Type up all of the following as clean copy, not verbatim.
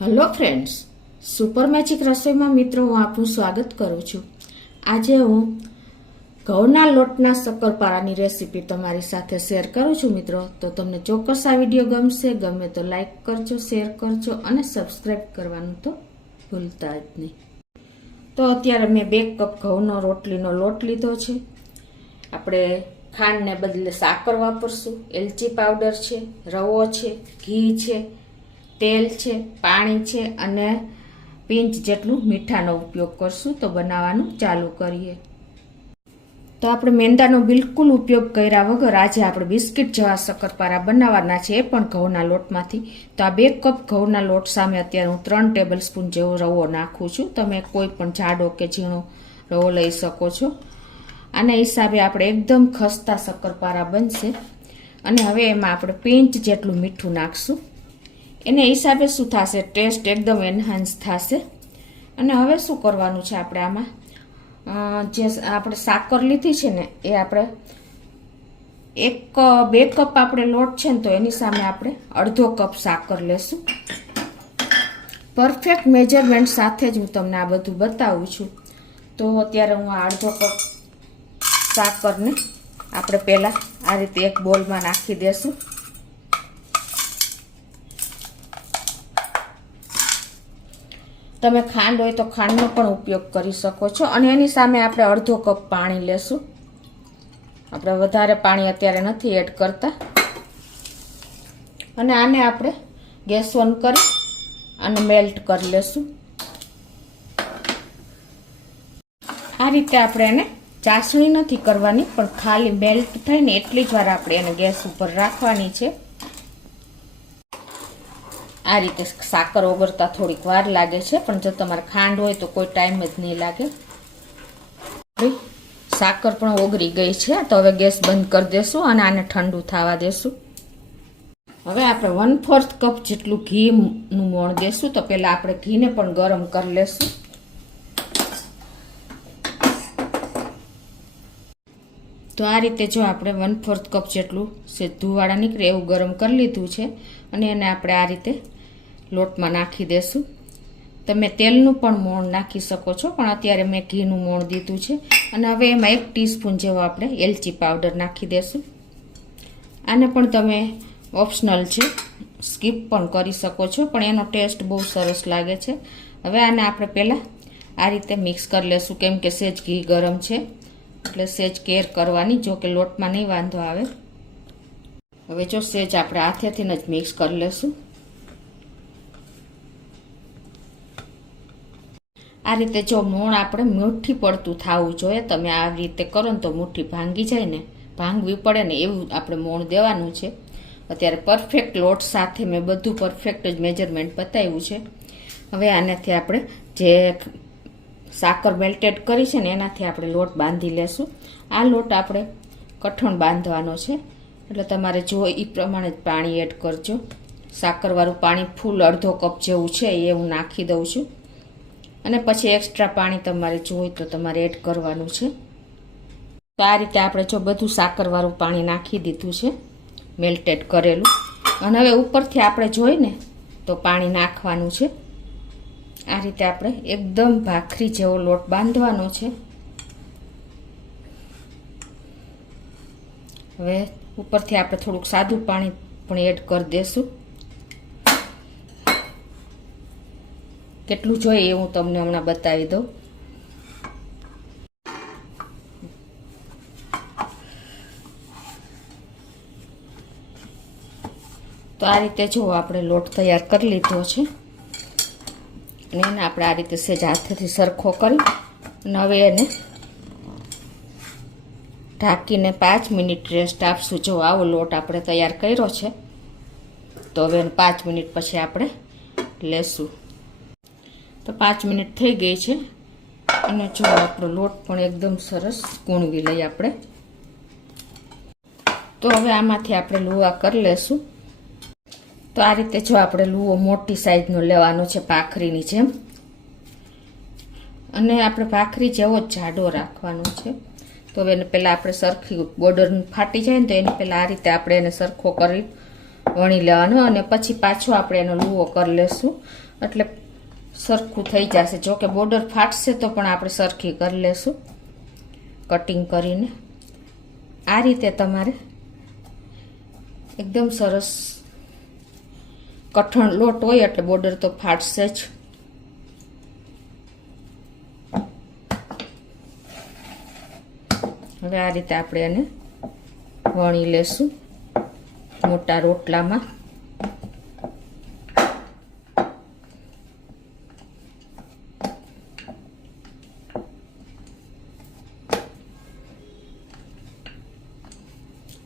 Hello friends, super magic રસોઈમાં મિત્રો હું આપનું સ્વાગત કરું છું. આજે હું ઘઉંના લોટના શક્કરપારાની રેસીપી તમારી સાથે શેર કરું છું મિત્રો. તો તમને ચોક્કસ આ વિડીયો ગમશે. ગમે તો લાઈક કરજો, શેર કરજો અને સબસ્ક્રાઈબ કરવાનું તો ભૂલતા જ નહીં. તો અત્યારે મેં 2 કપ ઘઉંનો રોટલીનો લોટ લીધો છે. આપણે ખાંડને બદલે સાકર વાપરશું. એલચી પાવડર છે, રવો છે, ઘી છે, તેલ છે, પાણી છે અને પિંચ જેટલું મીઠાનો ઉપયોગ કરશું. તો બનાવવાનું ચાલુ કરીએ. તો આપણે મેંદાનો બિલકુલ ઉપયોગ કર્યા વગર આજે આપણે બિસ્કિટ જેવા શક્કરપારા બનાવવાના છે, એ પણ ઘઉંના લોટમાંથી. તો આ 2 કપ ઘઉંના લોટ સામે અત્યારે હું 3 ટેબલ સ્પૂન જેવો રવો નાખું છું. તમે કોઈ પણ જાડો કે ઝીણો રવો લઈ શકો છો. આના હિસાબે આપણે એકદમ ખસ્તા શક્કરપારા બનશે. અને હવે એમાં આપણે પિંચ જેટલું મીઠું નાખશું. એને હિસાબે શું થશે, ટેસ્ટ એકદમ એન્હાન્સ થશે. અને હવે શું કરવાનું છે, આપણે આમાં જે આપણે સાકર લીધી છે ને, એ આપણે 2 કપ આપણે લોટ છે ને, તો એની સામે આપણે અડધો કપ સાકર લેશું. પરફેક્ટ મેજરમેન્ટ સાથે જ હું તમને આ બધું બતાવું છું. તો અત્યારે હું આ અડધો કપ સાકરને આપણે પહેલાં આ રીતે એક બોલમાં નાખી દેશું. તમે ખાંડ હોય તો ખાંડનો પણ ઉપયોગ કરી શકો છો. અને એની સામે આપણે અડધો કપ પાણી લેશું. આપણે વધારે પાણી અત્યારે નથી એડ કરતા. અને આને આપણે ગેસ ઓન કરી અને મેલ્ટ કરી લેશું. આ રીતે આપણે એને ચાસણી નથી કરવાની, પણ ખાલી મેલ્ટ થાય ને એટલી જ વાર આપણે એને ગેસ ઉપર રાખવાની છે. આ રીતે સાકર ઓગળતા થોડીક વાર લાગે છે, પણ જો તમારે ખાંડ હોય તો કોઈ ટાઈમ જ નહીં લાગે. સાકર પણ ઓગળી ગઈ છે. તો હવે ગેસ બંધ કરી દેશું અને આને ઠંડુ થવા દેશું. હવે આપણે 1/4 કપ જેટલું ઘીનું મોણ દેશું. તો પહેલા આપણે ઘીને પણ ગરમ કરી લેશું. તો આ રીતે જો આપણે 1/4 કપ જેટલું ધુવાળા નીકળે એવું ગરમ કરી લીધું છે. અને એને આપણે આ રીતે લોટમાં નાખી દેશું. તમે તેલનું પણ મોણ નાખી શકો છો, પણ અત્યારે મેં ઘીનું મોણ દીધું છે. અને હવે એમાં 1 ટીસ્પૂન જેવો આપણે એલચી પાવડર નાખી દેશું. આને પણ તમે ઓપ્શનલ છે, સ્કીપ પણ કરી શકો છો, પણ એનો ટેસ્ટ બહુ સરસ લાગે છે. હવે આને આપણે પહેલાં આ રીતે મિક્સ કરી લેશું, કેમ કે સેજ ઘી ગરમ છે એટલે સેજ કેર કરવાની, જો કે લોટમાં નહીં વાંધો આવે. હવે જો સેજ આપણે હાથેથી જ મિક્સ કરી લેશું. આ રીતે જો મોણ આપણે મુઠ્ઠી પડતું થવું જોઈએ. તમે આ રીતે કરો ને તો મુઠ્ઠી ભાંગી જાય ને, ભાંગવી પડે ને એવું આપણે મોણ દેવાનું છે. અત્યારે પરફેક્ટ લોટ સાથે મેં બધું પરફેક્ટ જ મેજરમેન્ટ બતાવ્યું છે. હવે આનાથી આપણે જે સાકર મેલ્ટેડ કરી છે ને, એનાથી આપણે લોટ બાંધી લેશું. આ લોટ આપણે કઠણ બાંધવાનો છે, એટલે તમારે જો એ પ્રમાણે જ પાણી એડ કરજો. સાકરવાળું પાણી ફૂલ અડધો કપ જેવું છે એ હું નાખી દઉં છું. અને પછી એક્સ્ટ્રા પાણી તમારે જોઈએ તો તમારે એડ કરવાનું છે. તો આ રીતે આપણે જો બધું સાકરવાળું પાણી નાખી દીધું છે, મેલ્ટેડ કરેલું. અને હવે ઉપરથી આપણે જોઈને તો પાણી નાખવાનું છે. આ રીતે આપણે એકદમ ભાખરી જેવો લોટ બાંધવાનો છે. હવે ઉપરથી આપણે થોડુંક સાદું પાણી પણ એડ કરી દેશું. કેટલું જોઈએ એ હું તમને હમણાં બતાવી દઉં. તો આ રીતે જો આપણે લોટ તૈયાર કરી લીધો છે. અને એને આપણે આ રીતે સેજ હાથેથી સરખો કરી અને હવે એને ઢાંકીને 5 મિનિટ રેસ્ટ આપશું. જો આવો લોટ આપણે તૈયાર કર્યો છે, તો હવે 5 મિનિટ પછી આપણે લેશું. તો 5 મિનિટ થઈ ગઈ છે. અને જો આપણો લોટ પણ એકદમ સરસ કૂણવી લઈએ આપણે. તો હવે આમાંથી આપણે લુવા કરી લેશું. તો આ રીતે જો આપણે લુવો મોટી સાઈઝનો લેવાનો છે, ભાખરીની જેમ. અને આપણે ભાખરી જેવો જ જાડો રાખવાનો છે. તો હવે એને પહેલાં આપણે સરખી બોર્ડર ફાટી જાય ને, તો એને પહેલાં આ રીતે આપણે એને સરખો કરી વણી લેવાનું અને પછી પાછો આપણે એનો લુવો કરી લેશું એટલે સરખું થઈ જશે. જો કે બોર્ડર ફાટશે તો પણ આપણે સરખી કરી લેશું કટિંગ કરીને. આ રીતે તમારે એકદમ સરસ કઠણ લોટ હોય એટલે બોર્ડર તો ફાટશે જ. હવે આ રીતે આપણે એને વણી લેશું મોટા રોટલામાં.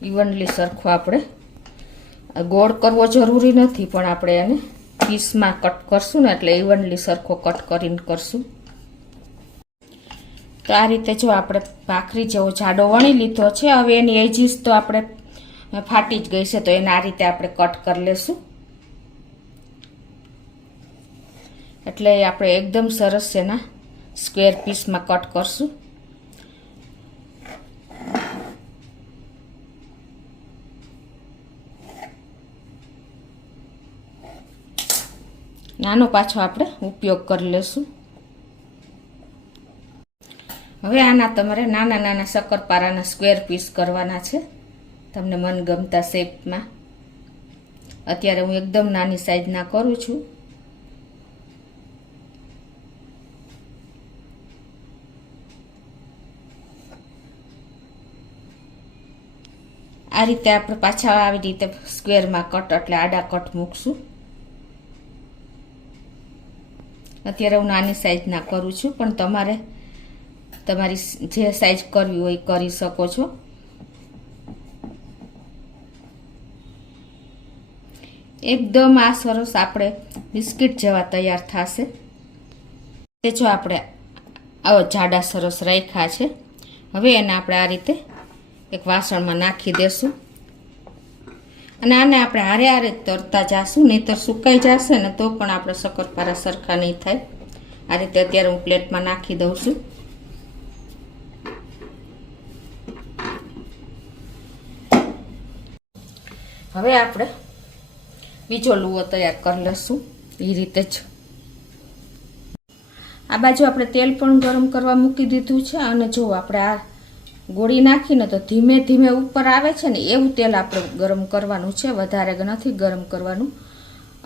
ઇવનલી સરખો આપણે ગોળ કરવો જરૂરી નથી પણ આપણે એને પીસમાં કટ કરશું ને એટલે ઇવનલી સરખો કટ કરીને કરશું. તો આ રીતે જો આપણે ભાખરી જેવો જાડો વણી લીધો છે. હવે એની એજીસ તો આપણે ફાટી જ ગઈ છે તો એને આ રીતે આપણે કટ કરી લેશું એટલે આપણે એકદમ સરસ એના સ્ક્વેર પીસમાં કટ કરશું. નાનો પાછો આપણે ઉપયોગ કરી લેશું. હવે આના તમારે નાના નાના શક્કરપારાના સ્ક્વેર પીસ કરવાના છે તમને મનગમતા શેપમાં. અત્યારે હું એકદમ નાની સાઈઝના કરું છું. આ રીતે આપણે પાછા આવી રીતે સ્ક્વેરમાં કટ એટલે આડા કટ મૂકશું. અત્યારે હું નાની સાઈઝના કરું છું પણ તમારે તમારી જે સાઈઝ કરવી હોય કરી શકો છો. એકદમ આ સરસ આપણે બિસ્કિટ જેવા તૈયાર થશે. તે જો આપણે આવો જાડા સરસ રાખ્યા છે. હવે એને આપણે આ રીતે એક વાસણમાં નાખી દેશું અને આને આપણે હારે હારે તરતા જાશું, નહીંતર સુકાઈ જશે ને તો પણ આપણે શક્કરપારા સરખા નહીં થાય. આ રીતે અત્યારે હું પ્લેટમાં નાખી દઉં છું. હવે આપણે બીજો લુવો તૈયાર કરી લઈશું એ રીતે જ. આ બાજુ આપણે તેલ પણ ગરમ કરવા મૂકી દીધું છે અને જો આપણે આ ગોળી નાખીને તો ધીમે ધીમે ઉપર આવે છે ને એવું તેલ આપણે ગરમ કરવાનું છે, વધારે નથી ગરમ કરવાનું.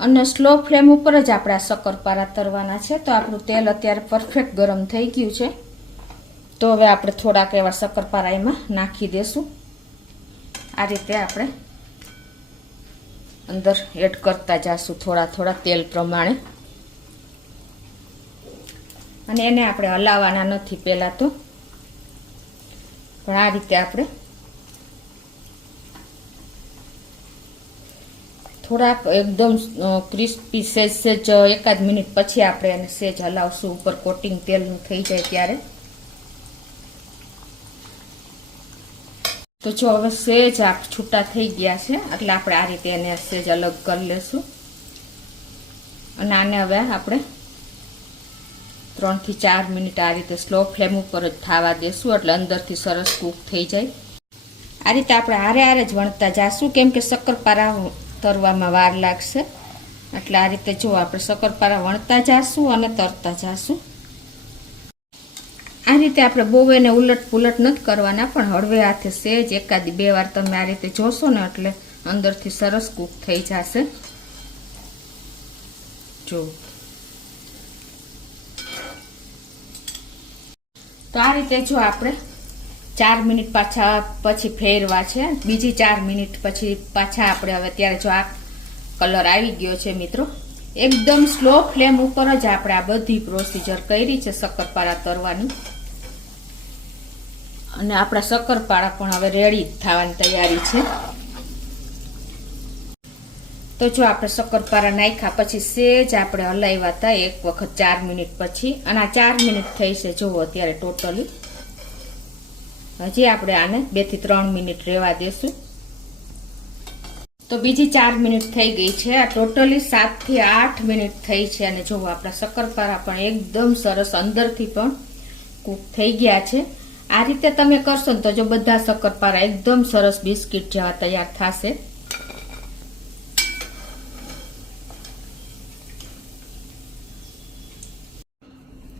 અને સ્લો ફ્લેમ ઉપર જ આપણે આ શક્કરપારા તરવાના છે. તો આપણું તેલ અત્યારે પરફેક્ટ ગરમ થઈ ગયું છે. તો હવે આપણે થોડાક એવા શક્કરપારા એમાં નાખી દેશું. આ રીતે આપણે અંદર એડ કરતા જાશું થોડા થોડા તેલ પ્રમાણે. અને એને આપણે હલાવવાના નથી પહેલાં તો, પણ આ રીતે આપણે થોડાક એકદમ ક્રિસ્પી સેજ એકાદ મિનિટ પછી આપણે એને સેજ હલાવશું ઉપર કોટિંગ તેલનું થઈ જાય ત્યારે. તો જો હવે સેજ આપ છૂટા થઈ ગયા છે એટલે આપણે આ રીતે એને સેજ અલગ કરી લેશું. અને આને હવે આપણે 3 થી 4 મિનિટ આ રીતે સ્લો ફ્લેમ ઉપર જ થવા દેશું એટલે અંદરથી સરસ કૂક થઈ જાય. આ રીતે આપણે હારે હારે જ વણતા જાશું કેમ કે શક્કરપારા તરવામાં વાર લાગશે. એટલે આ રીતે જો આપણે શક્કરપારા વણતા જાશું અને તરતા જાશું. આ રીતે આપણે બહુ એને ઉલટ પુલટ નથી કરવાના પણ હળવે હાથે સેજ એકાદી 2 વાર તમે આ રીતે જોશો ને એટલે અંદરથી સરસ કૂક થઈ જશે. જો તો આ રીતે જો આપણે 4 મિનિટ પાછા પછી ફેરવા છે, બીજી 4 મિનિટ પછી પાછા આપણે હવે ત્યારે જો આ કલર આવી ગયો છે મિત્રો. એકદમ સ્લો ફ્લેમ ઉપર જ આપણે આ બધી પ્રોસીજર કરી છે શક્કરપારા તરવાની. અને આપણા શક્કરપારા પણ હવે રેડી થવાની તૈયારી છે. તો જો આપણે શક્કરપારા નાખ્યા પછી સેજ આપણે હલાવ્યા હતા એક વખત 4 મિનિટ પછી અને આ 4 મિનિટ થઈ છે જુઓ અત્યારે ટોટલી. હજી આપણે આને 2 થી 3 મિનિટ રહેવા દેશું. તો બીજી 4 મિનિટ થઈ ગઈ છે. આ ટોટલી 7 થી 8 મિનિટ થઈ છે અને જુઓ આપણા શક્કરપારા પણ એકદમ સરસ અંદરથી પણ કૂક થઈ ગયા છે. આ રીતે તમે કરશો ને તો જો બધા શક્કરપારા એકદમ સરસ બિસ્કિટ જેવા તૈયાર થશે.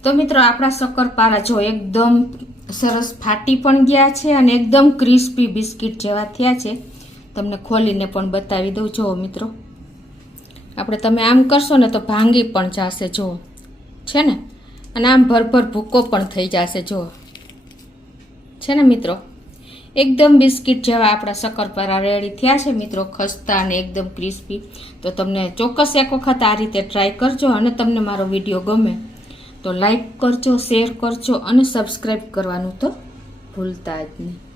તો મિત્રો આપણા શક્કરપારા જો એકદમ સરસ ફાટી પણ ગયા છે અને એકદમ ક્રિસ્પી બિસ્કિટ જેવા થયા છે. તમને ખોલીને પણ બતાવી દઉં. જુઓ મિત્રો, આપણે તમે આમ કરશો ને તો ભાંગી પણ જશે. જુઓ છે ને, અને આમ ભરભર ભૂકો પણ થઈ જશે. જુઓ છે ને મિત્રો, એકદમ બિસ્કિટ જેવા આપણા શક્કરપારા રેડી થયા છે મિત્રો, ખસ્તા અને એકદમ ક્રિસ્પી. તો તમને ચોક્કસ એક વખત આ રીતે ટ્રાય કરજો. અને તમને મારો વિડીયો ગમે તો લાઈક કરજો, શેર કરજો અને સબસ્ક્રાઈબ કરવાનું તો ભૂલતા જ નહીં.